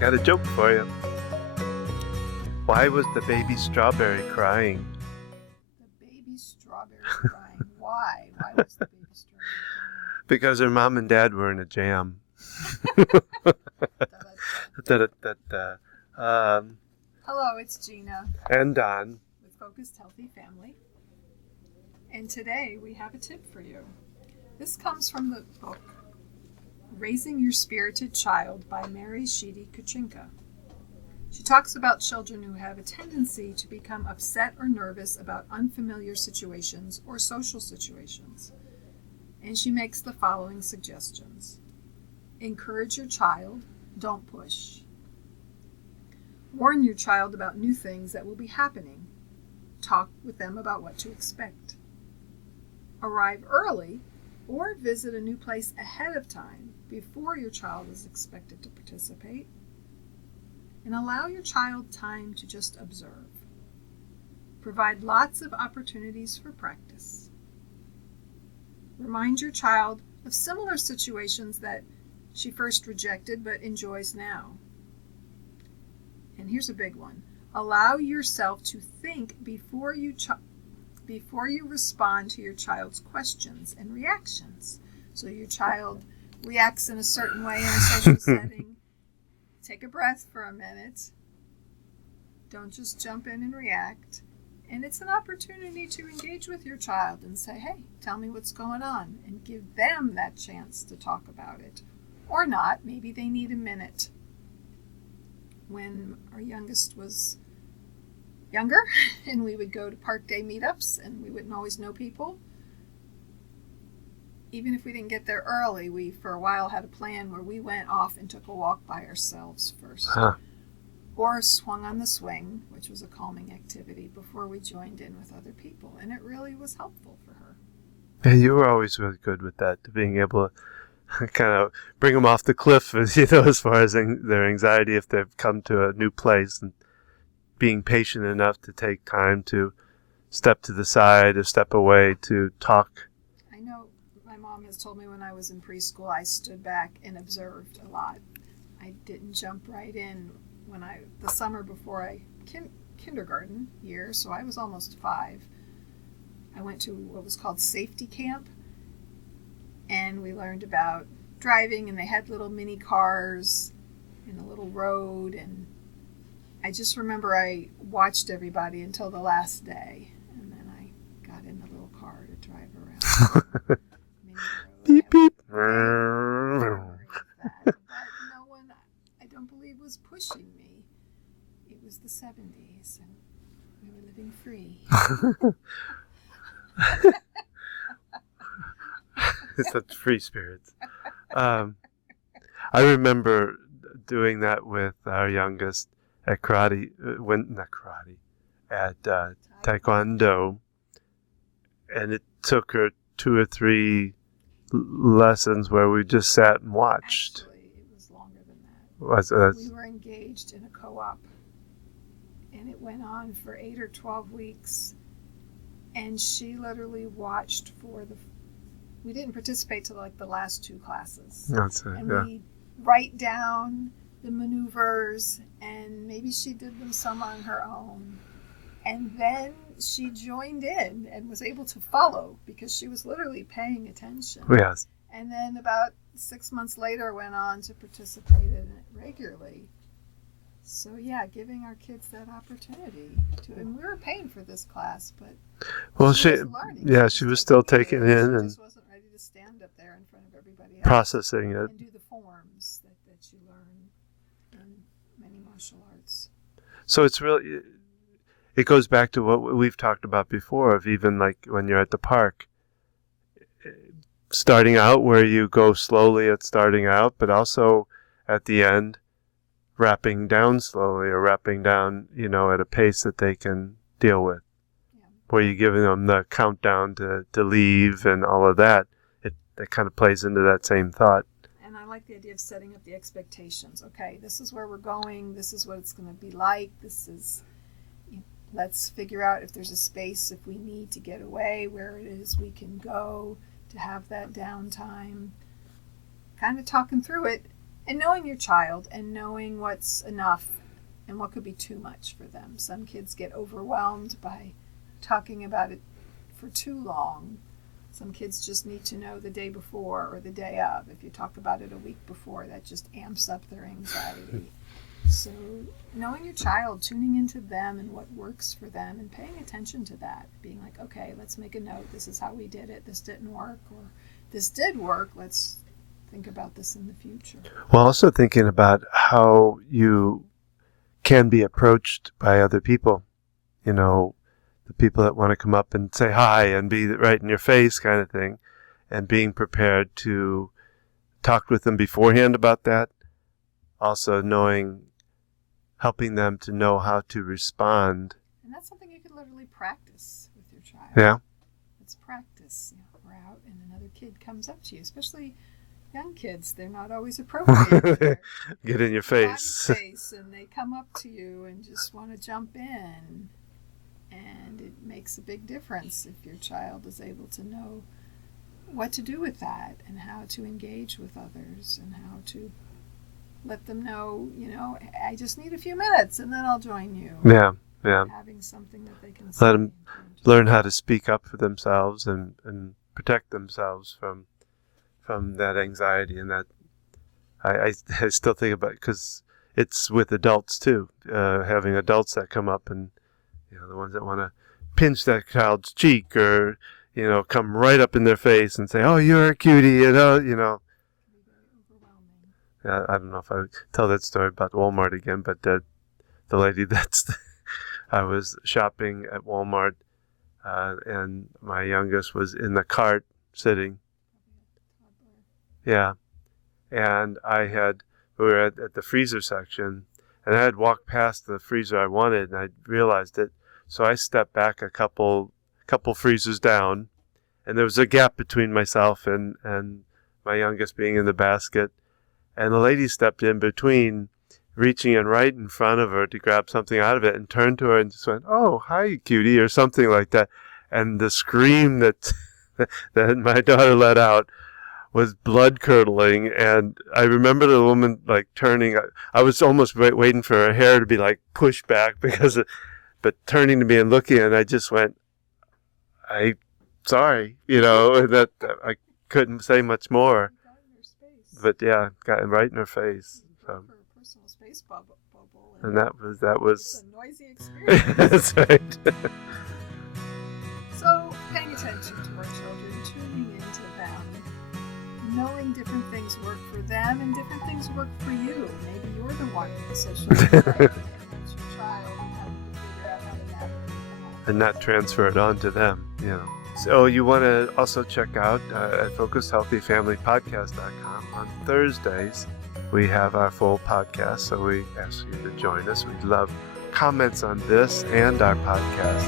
got a joke for you. Why was the baby strawberry crying? The baby strawberry crying. Why? Why was the baby strawberry crying? Because her mom and dad were in a jam. Hello, it's Gina And Don. with Focused Healthy Family. And today we have a tip for you. This comes from the book Raising Your Spirited Child by Mary Sheedy Kuchinka. She talks about children who have a tendency to become upset or nervous about unfamiliar situations or social situations. And she makes the following suggestions. Encourage your child, don't push. Warn your child about new things that will be happening. Talk with them about what to expect. Arrive early or visit a new place ahead of time before your child is expected to participate. And allow your child time to just observe. Provide lots of opportunities for practice. Remind your child of similar situations that she first rejected but enjoys now. And here's a big one. Allow yourself to think before you respond to your child's questions and reactions. So your child reacts in a certain way in a social setting. Take a breath for a minute. Don't just jump in and react. And it's an opportunity to engage with your child and say, hey, tell me what's going on, and give them that chance to talk about it. Or not, maybe they need a minute. When our youngest was younger and we would go to park day meetups and we wouldn't always know people, even if we didn't get there early, we for a while had a plan where we went off and took a walk by ourselves first. Or swung on the swing, which was a calming activity, before we joined in with other people. And it really was helpful for her. Yeah, you were always really good with that, to being able to kind of bring them off the cliff, as far as their anxiety if they've come to a new place, and being patient enough to take time to step to the side or step away to talk. I know my mom has told me when I was in preschool, I stood back and observed a lot. I didn't jump right in the summer before kindergarten year, so I was almost 5. I went to what was called safety camp, and we learned about driving, and they had little mini cars in a little road, and I just remember I watched everybody until the last day, and then I got in the little car to drive around. Beep, beep. But no one, I don't believe, was pushing me. It was the 70s, and we were living free. Such free spirits. I remember doing that with our youngest at at Taekwondo, and it took her 2 or 3 lessons where we just sat and watched. Actually, it was longer than that. We were engaged in a co-op, and it went on for 8 or 12 weeks, and she literally watched we didn't participate till like the last 2 classes. That's it, and yeah. we write down the maneuvers, and maybe she did them some on her own. And then she joined in and was able to follow because she was literally paying attention. Yes. And then about 6 months later went on to participate in it regularly. So yeah, giving our kids that opportunity to, and we were paying for this class, but she was learning. Yeah, she was still taking it in and just wasn't ready to stand up there in front of everybody else processing it. and do the forms that you learn in many martial arts. So it goes back to what we've talked about before, of even like when you're at the park, starting out where you go slowly at starting out, but also at the end, wrapping down slowly, or wrapping down, at a pace that they can deal with. Yeah. Where you're giving them the countdown to leave and all of that. It kind of plays into that same thought. And I like the idea of setting up the expectations. Okay, this is where we're going. This is what it's going to be like. Let's figure out if there's a space, if we need to get away, where it is we can go to have that downtime. Kind of talking through it. And knowing your child and knowing what's enough and what could be too much for them. Some kids get overwhelmed by talking about it for too long. Some kids just need to know the day before or the day of. If you talk about it a week before, that just amps up their anxiety. So knowing your child, tuning into them and what works for them and paying attention to that. Being like, okay, let's make a note. This is how we did it. This didn't work. Or this did work. Let's think about this in the future. Well, also thinking about how you can be approached by other people. You know, the people that want to come up and say hi and be right in your face kind of thing. And being prepared to talk with them beforehand about that. Also helping them to know how to respond. And that's something you can literally practice with your child. Yeah. It's practice. We're out and another kid comes up to you, especially young kids. They're not always appropriate. Get in your face. And they come up to you and just want to jump in. And it makes a big difference if your child is able to know what to do with that and how to engage with others and how to let them know, I just need a few minutes and then I'll join you. Yeah. Having something that they can let them learn how to speak up for themselves and protect themselves from that anxiety and that. I still think about it because it's with adults too, having adults that come up and the ones that want to pinch that child's cheek or come right up in their face and say, "Oh, you're a cutie," Yeah, I don't know if I would tell that story about Walmart again, but the lady I was shopping at Walmart, and my youngest was in the cart sitting. Yeah. And we were at the freezer section, and I had walked past the freezer I wanted, and I realized it. So I stepped back a couple freezers down, and there was a gap between myself and my youngest being in the basket. And the lady stepped in between, reaching in right in front of her to grab something out of it and turned to her and just went, "Oh, hi, cutie," or something like that. And the scream that my daughter let out was blood-curdling. And I remember the woman, turning. I was almost waiting for her hair to be, pushed back but turning to me and looking, and I just went, "I'm sorry," and that I couldn't say much more. But yeah, got right in her face. So. For a personal space bubble. And that was it's a noisy experience. That's right. So paying attention to our children, tuning into them, knowing different things work for them and different things work for you. Maybe you're the one with the social media. It's your child and having to figure out how to navigate that. And not transfer it on to them, So you want to also check out at FocusHealthyFamilyPodcast.com. On Thursdays, we have our full podcast, so we ask you to join us. We'd love comments on this and our podcast.